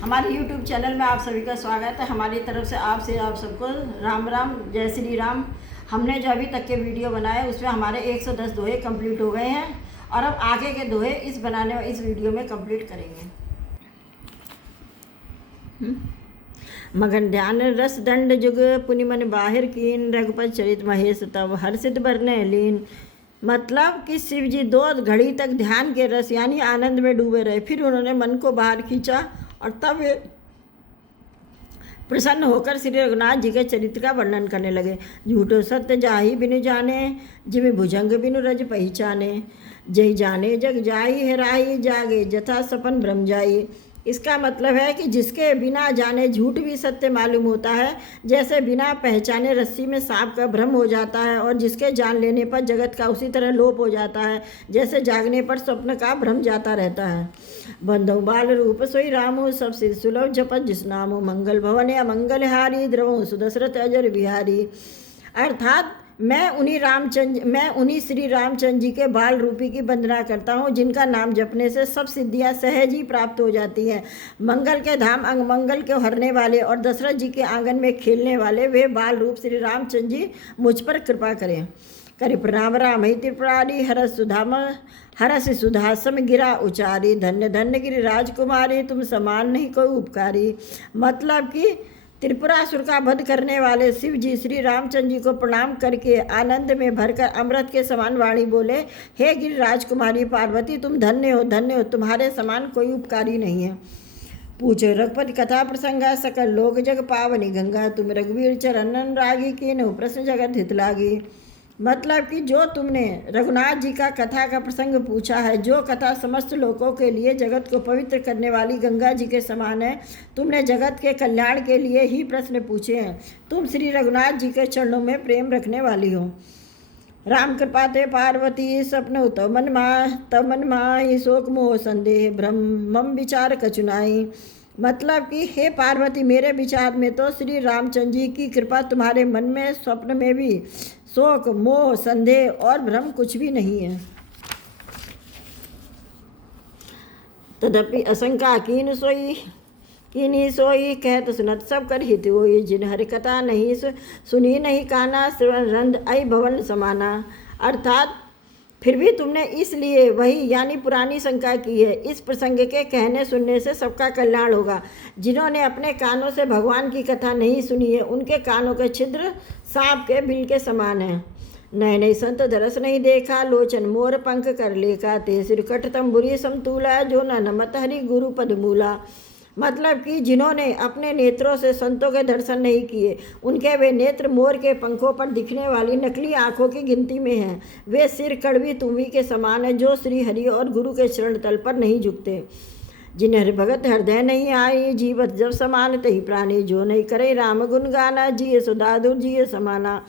हमारे YouTube channel में आप सभी का स्वागत है। हमारी तरफ से आप सबको राम राम, जय श्री राम। हमने जो अभी तक के वीडियो बनाए उसमें हमारे 110 दोहे कंप्लीट हो गए हैं और अब आगे के दोहे इस वीडियो में कंप्लीट करेंगे। मगन ध्यान रस दंड जुग पुनि मन बाहिर कीन, रघुपत चरित महेश तब हर्षित बरने लीन। मतलब कि शिव जी 2 घड़ी तक ध्यान के रस यानी आनंद में डूबे रहे, फिर उन्होंने मन को बाहर खींचा और तब वे प्रसन्न होकर श्री रघुनाथ जी के चरित्र का वर्णन करने लगे। झूठो सत्य जाहि बिनु जाने, जिमि भुजंग बिनु रज पहचाने। जय जाने जग जाहि हेराई, जागे जथा सपन भ्रम जाई। इसका मतलब है कि जिसके बिना जाने झूठ भी सत्य मालूम होता है, जैसे बिना पहचाने रस्सी में सांप का भ्रम हो जाता है, और जिसके जान लेने पर जगत का उसी तरह लोप हो जाता है, जैसे जागने पर स्वप्न का भ्रम जाता रहता है। बंधु बाल रूप सोई रामो, सब सिर सुलभ जपत जिस नामो। मंगल भवन या मंगल हारी, द्रवो सुदशरथ अजर बिहारी। अर्थात मैं उन्हीं श्री रामचंद्र जी के बाल रूपी की वंदना करता हूँ, जिनका नाम जपने से सब सिद्धियाँ सहज ही प्राप्त हो जाती हैं। मंगल के धाम मंगल के हरने वाले और दशरथ जी के आंगन में खेलने वाले वे बाल रूप श्री रामचंद्र जी मुझ पर कृपा करें। करि प्रणाम राम ही त्रिपुरारी, हरस सुधासम गिरा उचारी। धन्य धन्य गिरि राजकुमारी, तुम समान नहीं कोई उपकारी। मतलब कि त्रिपुरासुर का वध करने वाले शिव जी श्री रामचंद्र जी को प्रणाम करके आनंद में भरकर अमृत के समान वाणी बोले, हे गिरि राजकुमारी पार्वती, तुम धन्य हो, तुम्हारे समान कोई उपकारी नहीं है। पूछो रघुपति कथा प्रसंगा, सकल लोक जग पावनी गंगा। तुम रघुवीर चरणन रागी, कीन्हु प्रश्न जगत हित लागी। मतलब कि जो तुमने रघुनाथ जी का कथा का प्रसंग पूछा है, जो कथा समस्त लोगों के लिए जगत को पवित्र करने वाली गंगा जी के समान है, तुमने जगत के कल्याण के लिए ही प्रश्न पूछे हैं। तुम श्री रघुनाथ जी के चरणों में प्रेम रखने वाली हो। राम कृपा ते पार्वती, सपन तव मन माही। शोक मोह संदेह भ्रम मम विचार कचुनाई। मतलब कि हे पार्वती, मेरे विचार में तो श्री रामचंद्र जी की कृपा तुम्हारे मन में स्वप्न में भी शोक मोह संदेह और भ्रम कुछ भी नहीं है। तदपि आशंका कीनी सोई, कहत सुनत सब कर हित होई। जिन हरि कथा नहीं सुनी, नहीं काना श्रवण रंद आई भवन समाना। अर्थात फिर भी तुमने इसलिए वही यानी पुरानी शंका की है। इस प्रसंग के कहने सुनने से सबका कल्याण होगा। जिन्होंने अपने कानों से भगवान की कथा नहीं सुनी है, उनके कानों के छिद्र सांप के बिल के समान हैं। नए संत दरस नहीं देखा, लोचन मोर पंख कर लेखा। ते सिर कट तंबुरी समतूला, जो न नमत हरि गुरु पद मूला। मतलब कि जिन्होंने अपने नेत्रों से संतों के दर्शन नहीं किए, उनके वे नेत्र मोर के पंखों पर दिखने वाली नकली आंखों की गिनती में हैं। वे सिर कड़वी तुम्बी के समान है, जो श्री हरि और गुरु के चरण तल पर नहीं झुकते। जिन्हें हरि भगत हृदय नहीं आई, जीवत जब समान तही प्राणी। जो नहीं करे राम गुण गाना, जिये सुधाधुर जिये समाना।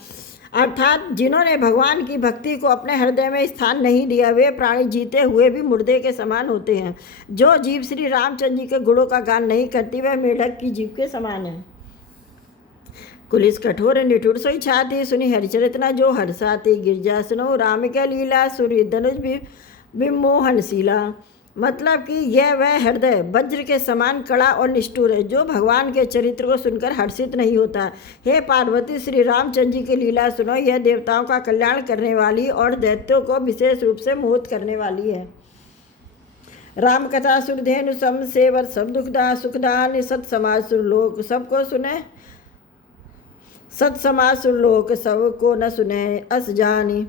अर्थात जिन्होंने भगवान की भक्ति को अपने हृदय में स्थान नहीं दिया, वे प्राणी जीते हुए भी मुर्दे के समान होते हैं। जो जीव श्री रामचंद्र जी के गुणों का गान नहीं करती, वह मेढक की जीव के समान है। कुलिस कठोर निठुर सोई छाती, सुनी हरिचरित न जो हर्षाती। गिरजा सुनो राम के लीला, सूर्य धनुष विमोहनशीला। मतलब कि यह वह हृदय वज्र के समान कड़ा और निष्ठुर है, जो भगवान के चरित्र को सुनकर हर्षित नहीं होता। हे पार्वती, श्री रामचंद्र जी की लीला सुनो, यह देवताओं का कल्याण करने वाली और दैत्यों को विशेष रूप से मोहित करने वाली है। राम कथा सुरधेनु सम सेवर, सब दुखदा सुखदान। सत्समाज सुरलोक सबको सुने, सत्समाज सुरलोक सबको न सुने अस जानी।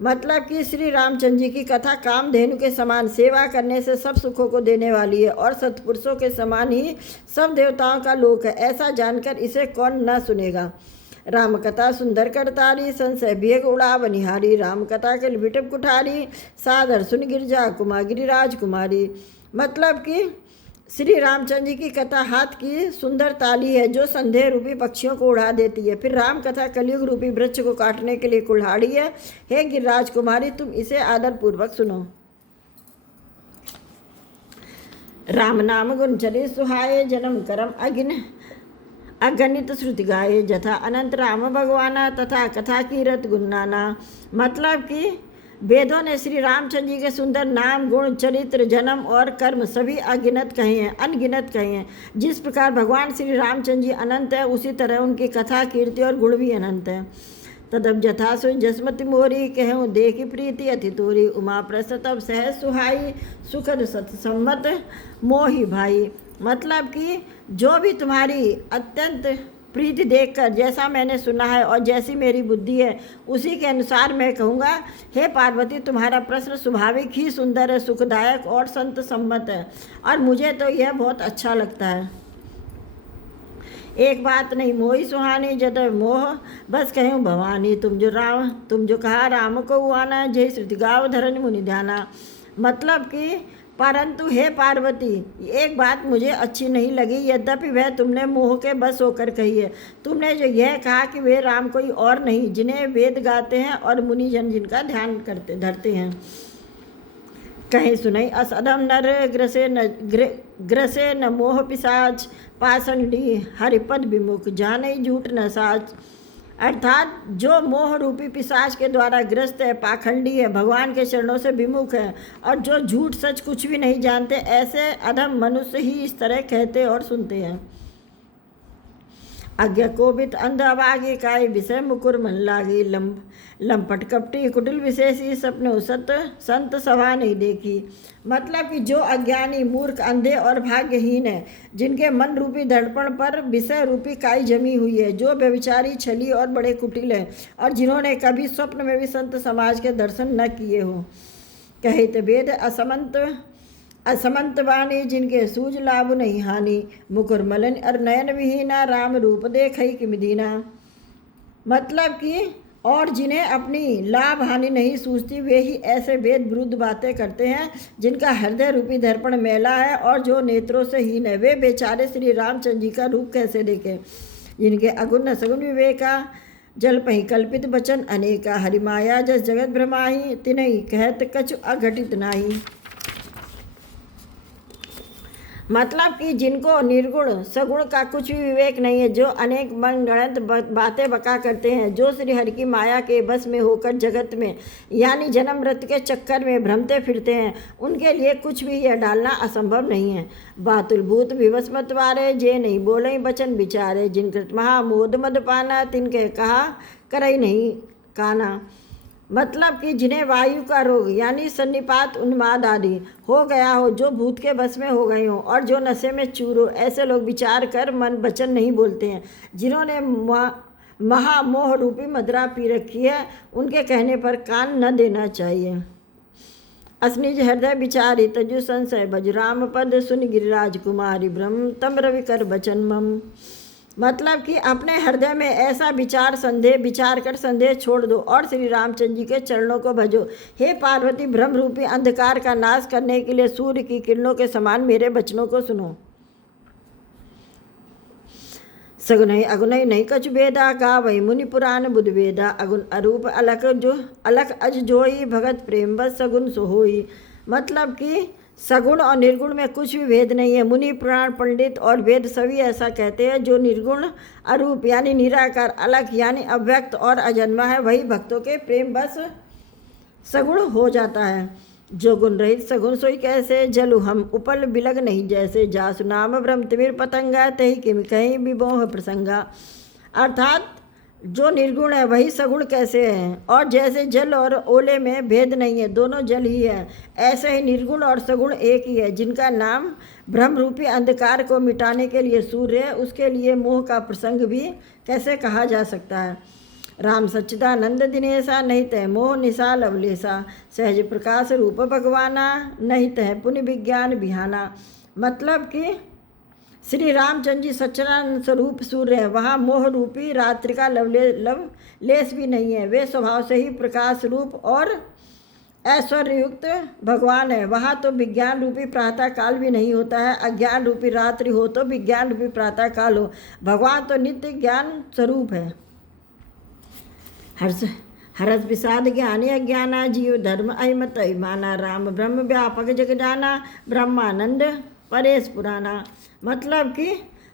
मतलब कि श्री रामचंद्र जी की कथा कामधेनु के समान सेवा करने से सब सुखों को देने वाली है और सत्पुरुषों के समान ही सब देवताओं का लोक है। ऐसा जानकर इसे कौन न सुनेगा। राम कथा सुंदर करतारी, संशय भेग उड़ा बनिहारी। राम कथा के विटप कुठारी, सादर सुन गिरजा कुमार गिरिराज कुमारी। मतलब कि श्री रामचंद्र जी की कथा हाथ की सुंदर ताली है, जो संदेह रूपी पक्षियों को उड़ा देती है। फिर राम कथा कलयुग रूपी वृक्ष को काटने के लिए कुल्हाड़ी है। हे गिरिराज कुमारी, तुम इसे आदर पूर्वक सुनो। राम नाम गुण चले सुहाये, जन्म करम अगणित श्रुति गाये। जथा अनंत राम भगवाना, तथा कथा कीरत गुण नाना। मतलब कि वेदों ने श्री रामचंद्र जी के सुंदर नाम, गुण, चरित्र, जन्म और कर्म सभी अनगिनत कहे हैं। जिस प्रकार भगवान श्री रामचंद्र जी अनंत है, उसी तरह उनकी कथा, कीर्ति और गुण भी अनंत है। तदब जथासु जसमति मोरी, कहूँ देखी प्रीति अति तोरी, उमा प्रसन्न तब सहज सुहाई, सुखद सत्सम्मत मोहि भाई। मतलब कि जो भी तुम्हारी अत्यंत प्रीति देखकर, जैसा मैंने सुना है और जैसी मेरी बुद्धि है, उसी के अनुसार मैं कहूँगा, हे पार्वती तुम्हारा प्रश्न स्वाभाविक ही सुंदर है, सुखदायक और संत सम्मत है, और मुझे तो यह बहुत अच्छा लगता है। एक बात नहीं मोही सुहानी जद मोह, बस कहूँ भवानी, तुम जो कहा राम को उआना, जय श्रुति गाव धरन मुनि ध्याना। मतलब कि परंतु हे पार्वती, एक बात मुझे अच्छी नहीं लगी, यद्यपि वह तुमने मोह के बस होकर कही है। तुमने जो यह कहा कि वे राम कोई और नहीं, जिन्हें वेद गाते हैं और मुनि जन जिनका ध्यान धरते हैं। कहीं सुनई असदम नर ग्रसे न मोह पिशाच, पाषंडी हरिपद विमुख, जाने झूठ न साच। अर्थात जो मोह रूपी पिशाच के द्वारा ग्रस्त है, पाखंडी है, भगवान के चरणों से विमुख है, और जो झूठ सच कुछ भी नहीं जानते, ऐसे अधम मनुष्य ही इस तरह कहते और सुनते हैं। अज्ञ कोपित अंध अभागे, काय विषय मुकुर मन लागी, लंपट कपटी कुटिल विशेषी, सपने संत सभा नहीं देखी। मतलब कि जो अज्ञानी, मूर्ख, अंधे और भाग्यहीन है, जिनके मन रूपी दर्पण पर विषय रूपी काई जमी हुई है, जो व्यभिचारी, छली और बड़े कुटिल है, और जिन्होंने कभी स्वप्न में भी संत समाज के दर्शन न किए हो। कहित वेद असमंत वाणी, जिनके सूझ लाभ नहीं हानि, मुकुर मलन और नयन विहीना, राम रूप देखई कि मिदीना। मतलब कि और जिन्हें अपनी लाभ हानि नहीं सूझती, वे ही ऐसे वेद विरुद्ध बातें करते हैं, जिनका हृदय रूपी दर्पण मैला है और जो नेत्रों से हीन है, वे बेचारे श्री रामचंद्र जी का रूप कैसे देखें। जिनके अगुण सगुण विवेका, जल पही कल्पित वचन अनेका, हरिमाया जस जगत भ्रमाही, तिनहि कहत कछु अघटित नाही। मतलब कि जिनको निर्गुण सगुण का कुछ भी विवेक नहीं है, जो अनेक मनगढ़ंत बातें बका करते हैं, जो श्री हरि की माया के बस में होकर जगत में यानी जन्म मृत्यु के चक्कर में भ्रमते फिरते हैं, उनके लिए कुछ भी यह डालना असंभव नहीं है। बातुल भूत विवश मत वारे, जे नहीं बोले बचन विचारे, जिनकृत महामोद मद पाना, तिनके कहा करई नहीं काना। मतलब कि जिन्हें वायु का रोग यानी सन्निपात, उन्माद आदि हो गया हो, जो भूत के बस में हो गए हो, और जो नशे में चूर हो, ऐसे लोग विचार कर मन वचन नहीं बोलते हैं। जिन्होंने महामोह रूपी मदिरा पी रखी है, उनके कहने पर कान न देना चाहिए। असनिज हृदय विचारी, तजु संशय बजुराम पद, सुन गिरिराज कुमारी, ब्रह्म तम रवि कर बचन मम। मतलब कि अपने हृदय में ऐसा विचार कर संदेह छोड़ दो और श्री रामचंद्र जी के चरणों को भजो। हे पार्वती, ब्रह्म रूपी अंधकार का नाश करने के लिए सूर्य की किरणों के समान मेरे वचनों को सुनो। सगुन अगुन नहीं कछु वेदा, का वही मुनि पुराण बुध वेदा, अगुन अरूप अलख अज जोई, भगत प्रेम बस सगुन सोहोई। मतलब कि सगुण और निर्गुण में कुछ भी भेद नहीं है। मुनि, पुराण, पंडित और वेद सभी ऐसा कहते हैं। जो निर्गुण, अरूप यानी निराकार, अलग यानी अव्यक्त और अजन्मा है, वही भक्तों के प्रेम बस सगुण हो जाता है। जो गुण रहित सगुण सोई कैसे, जलु हम उपल बिलग नहीं जैसे, जासु नाम ब्रह्म तिमिर पतंगा, तही किम कहीं विमोह प्रसंगा। अर्थात जो निर्गुण है वही सगुण कैसे है, और जैसे जल और ओले में भेद नहीं है, दोनों जल ही है, ऐसे ही निर्गुण और सगुण एक ही है। जिनका नाम ब्रह्म रूपी अंधकार को मिटाने के लिए सूर्य है, उसके लिए मोह का प्रसंग भी कैसे कहा जा सकता है। राम सच्चिदानंद दिनेशा, नहीं तह मोह निशा लवलेशा, सहज प्रकाश रूप भगवाना, नहीं तह पुण्य विज्ञान बिहाना। मतलब कि श्री रामचंद्र जी सच्चिदानंद स्वरूप सूर्य है, वहाँ मोह रूपी रात्रि का लवलेश भी नहीं है। वे स्वभाव से ही प्रकाश रूप और ऐश्वर्य युक्त भगवान है। वहाँ तो विज्ञान रूपी प्रातः काल भी नहीं होता है। अज्ञान रूपी रात्रि हो तो विज्ञान रूपी प्रातः काल हो। भगवान तो नित्य ज्ञान स्वरूप है। हर्ष विषाद ज्ञानी अज्ञाना, जीव धर्म अहिमत अभिमाना, राम ब्रह्म व्यापक जग जाना, ब्रह्मानंद परेश पुराना। मतलब कि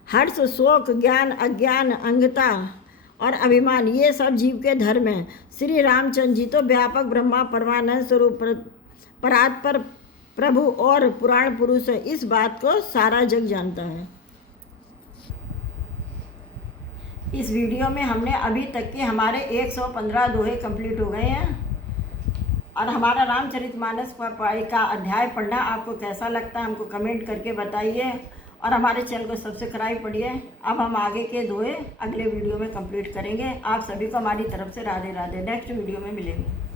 हर्ष, शोक, ज्ञान, अज्ञान, अंगता और अभिमान, ये सब जीव के धर्म हैं। श्री रामचंद्र जी तो व्यापक ब्रह्मा परमानंद स्वरूप परात्पर प्रभु और पुराण पुरुष है। इस बात को सारा जग जानता है। इस वीडियो में हमने अभी तक के हमारे 115 दोहे कंप्लीट हो गए हैं और हमारा रामचरितमानस का अध्याय पढ़ना आपको कैसा लगता है हमको कमेंट करके बताइए और हमारे चैनल को सब्सक्राइब पढ़िए। अब हम आगे के दोहे अगले वीडियो में कंप्लीट करेंगे। आप सभी को हमारी तरफ से राधे राधे। नेक्स्ट वीडियो में मिलेंगे।